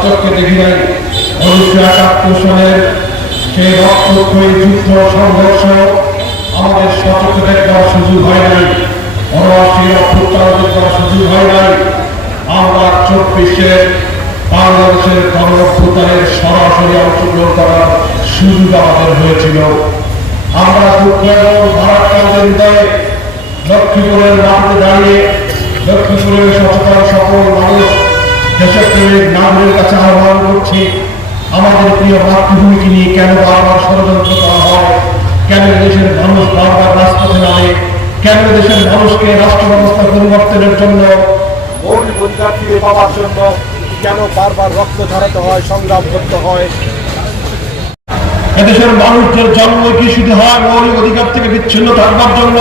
সচক্ষে দেখি নাই উনিশশো একাত্তর সালের সেই রক্তক্ষয়ী যুদ্ধ সংঘর্ষ আমাদের সচক্ষে দেখবার সুযোগ হয় নাই। অনবাসী অভ্যুত্থান দেখবার সুযোগ হয় নাই। আমরা চব্বিশে বাংলাদেশের গণঅভ্যুত্থানের সরাসরি অংশগ্রহণ করার সুযোগ আমাদের হয়েছিল। আমরা দুঃখ এবং হৃদয়ে লক্ষ্মীপুরের মাঠে দাঁড়িয়ে লক্ষ্মীপুরের সচেতন সকল মানুষ দেশের প্রেমিক কাছে আহ্বান করছি আমাদের প্রিয় মাতৃভূমিকে নিয়ে কেন বারবার ষড়যন্ত্র করা হয়? কেন দেশের মানুষ বারবার রাজপথে নামে? কেন দেশের মানুষকে রাষ্ট্র ব্যবস্থা পরিবর্তনের জন্য মৌলিক অধিকার ফিরে পাওয়ার জন্য কেন বারবার রক্ত ঝরাতে হয় সংগ্রাম করতে হয়? এদেশের মানুষদের জন্ম কি শুধু হয় মৌলিক অধিকার থেকে বিচ্ছিন্ন থাকবার জন্য?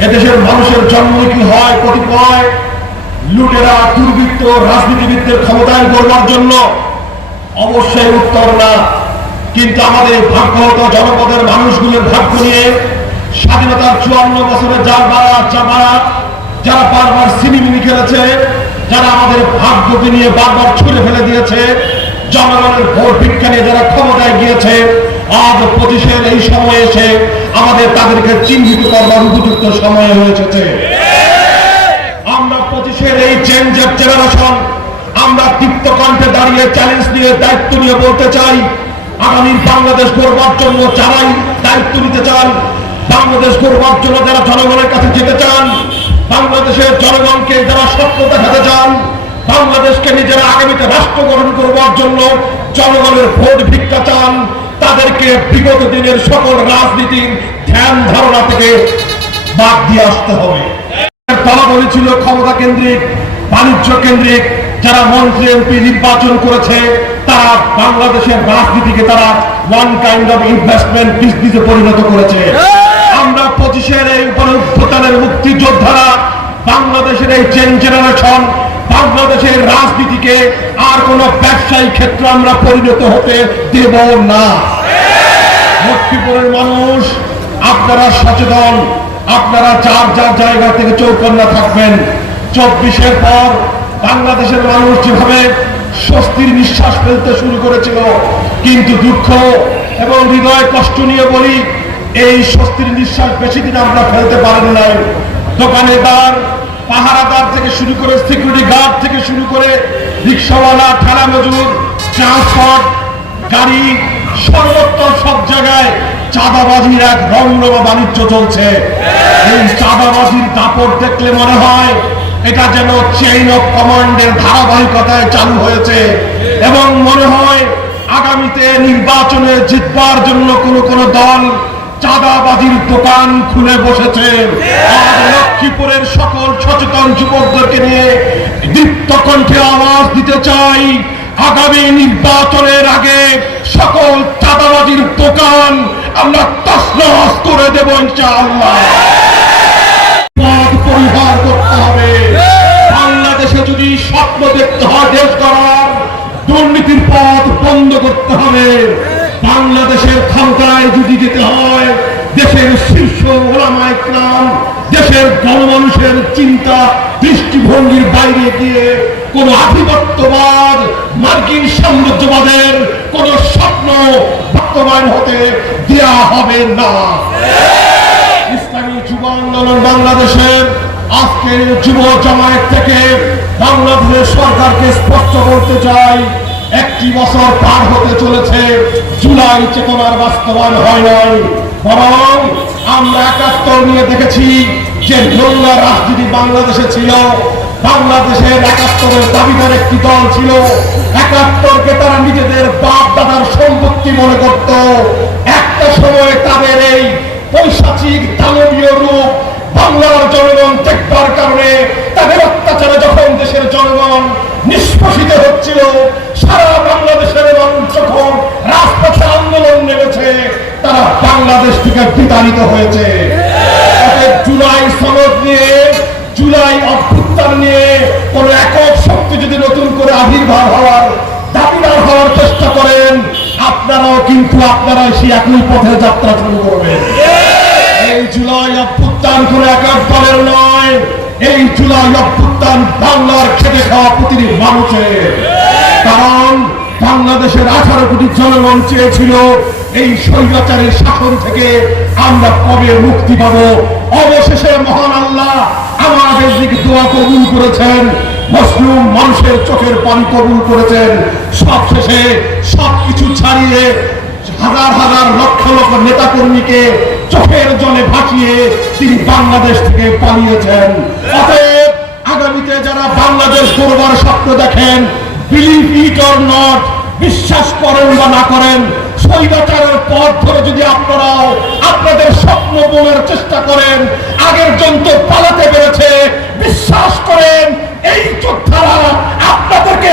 এদেশের মানুষের জন্ম কি হয় কতিপয় লুটেরা দুর্বৃত্ত রাজনীতিবিদদের ক্ষমতায়ন করবার জন্য অবশ্যই উত্তর না। কিন্তু আমাদের ভাগ্যহত জনপদের মানুষগুলোর ভাগ্য নিয়ে স্বাধীনতার চুয়ান্ন বছরে যার বাড়া বাড়া, যারা বারবার সিনেমিনি খেলেছে, যারা আমাদের ভাগ্যকে নিয়ে বারবার ছুড়ে ফেলে দিয়েছে, জনগণের ভোট ভিক্ষা নিয়ে যারা ক্ষমতায় গিয়েছে, আজ পঁচিশের এই সময় এসে আমাদের তাদেরকে চিহ্নিত করবার উপযুক্ত সময় হয়েছে এই জেনারেশন, আমরা কণ্ঠে দাঁড়িয়ে চ্যালেঞ্জ নিয়ে দায়িত্ব নিয়ে বলতে চাই বাংলাদেশ গড়বার জন্য যারাই দায়িত্ব নিতে চান, বাংলাদেশ গড়বার জন্য যারা জনগণের কাছে যেতে চান, বাংলাদেশের জনগণকে যারা স্বপ্ন দেখাতে চান, বাংলাদেশকে নিজেরা আগামীতে রাষ্ট্র গঠন করবার জন্য জনগণের ভোট ভিক্ষা চান, তাদেরকে বিগত দিনের সকল রাজনীতির ধ্যান ধারণা থেকে বাদ দিয়ে আসতে হবে। দলাদলি ছিল ক্ষমতা কেন্দ্রিক বাণিজ্য কেন্দ্রিক যারা মন্ত্রী, এমপি নির্বাচন করেছে, তারা বাংলাদেশের রাজনীতিকে তারা ওয়ান কাইন্ড অফ ইনভেস্টমেন্ট বিজনেসে পরিণত করেছে। আমরা পঁচিশের এই উত্থানের মুক্তিযোদ্ধারা, বাংলাদেশের এই চেন জেনারেশন বাংলাদেশের রাজনীতিকে আর কোন ব্যবসায়ী ক্ষেত্র আমরা পরিণত হতে দেব না। লক্ষ্মীপুরের মানুষ, আপনারা সচেতন, আপনারা যার যার জায়গা থেকে চৌকন্যা থাকবেন। চব্বিশের পর বাংলাদেশের মানুষ যেভাবে স্বস্তির নিঃশ্বাস ফেলতে শুরু করেছিল, কিন্তু দুঃখ এবং হৃদয় কষ্ট নিয়ে বলি, এই স্বস্তির নিঃশ্বাস বেশি দিন আমরা ফেলতে পারেন নাই। দোকানেদার পাহারাদার থেকে শুরু করে সিকিউরিটি গার্ড থেকে শুরু করে রিক্সাওয়ালা, ঠেলা মজুর ট্রান্সপোর্ট গাড়ি সর্বত্র সব জায়গায় চাঁদাবাজির এক রমরমা বাণিজ্য চলছে। এই চাঁদাবাজির দাপট দেখলে মনে হয় এটা যেন চেইন অফ কমান্ডের ধারাবাহিকতায় চালু হয়েছে। এবং মনে হয় আগামীতে নির্বাচনে জিতবার জন্য কোন কোন দল চাঁদাবাজির দোকান খুলে বসেছে। লক্ষ্মীপুরের সকল সচেতন যুবকদেরকে নিয়ে দীপ্ত কণ্ঠে আওয়াজ দিতে চাই। আগামী নির্বাচনের আগে সকল চাঁদাবাজির দোকান আমরা তসনস করে দেব ইনশাআল্লাহ। করতে হবে। বাংলাদেশের ক্ষমতায় যদি যেতে হয়, দেশের শীর্ষ ওলামা ইকরাম, দেশের গণমানুষের চিন্তা, দৃষ্টিভঙ্গির বাইরে গিয়ে কোন আধিপত্যবাদ, মার্কিন সাম্রাজ্যবাদের কোন স্বপ্ন বাস্তবায়ন হতে দেয়া হবে না। ইসলামী যুব আন্দোলন বাংলাদেশের আজকের যুব জামায়াত থেকে বাংলাদেশের সরকারকে স্পষ্ট করতে চাই একটি বছর পার হতে চলেছে, জুলাই চেতনার বাস্তবায়ন হয় নাই। বরং আমরা একাত্তর নিয়ে দেখেছি যে নোংরা রাজনীতি বাংলাদেশে ছিল, বাংলাদেশের একাত্তরের দাবিদার একটি দল ছিল। একাত্তরকে তারা নিজেদের বাপ দাদার সম্পত্তি মনে করত। একটা সময় তাদের এই পৈশাচিক দানবীয় রূপ বাংলার জনগণ দেখবার কারণে তাদের অত্যাচারে যখন দেশের জনগণ নিষ্পষিত হচ্ছিল থেকে হয়েছে। জুলাই সনদ নিয়ে, জুলাই অভ্যুত্থান নিয়ে কোন একক শক্তি যদি নতুন করে আবির্ভাব হওয়ার দাবিদার হওয়ার চেষ্টা করেন, আপনারাও কিন্তু আপনারা সেই একই পথে যাত্রা শুরু করবেন। এই জুলাই অভ্যুত্থান করে একক দলের নয়, এই জুলাই অভ্যুত্থান বাংলার খেটে খাওয়া প্রতিটি মানুষের। কারণ বাংলাদেশের আঠারো কোটি জনগণ চেয়েছিল এই স্বৈরাচারের শাসন থেকে আমরা কবে মুক্তি পাবো? অবশেষে মহান আল্লাহ আমাদের দিকে দোয়া কবুল করেছেন, মুসলিম মানুষের চোখের পানি কবুল করেছেন। সবশেষে সবকিছু ছাড়িয়ে হাজার হাজার লক্ষ লক্ষ নেতা কর্মীকে চোখের জলে ভাসিয়ে তিনি বাংলাদেশ থেকে পালিয়েছেন। অতএব আগামীতে যারা বাংলাদেশ গড়বার স্বপ্ন দেখেন বিলিভ ইট অর নট বিশ্বাস করেন বা না করেন, স্বৈরাচারের পথ ধরে যদি আপনারাও আপনাদের স্বপ্ন বোনের চেষ্টা করেন, আগের যন্ত্র পালাতে পেরেছে, বিশ্বাস করেন, এই যোদ্ধারা আপনাদেরকে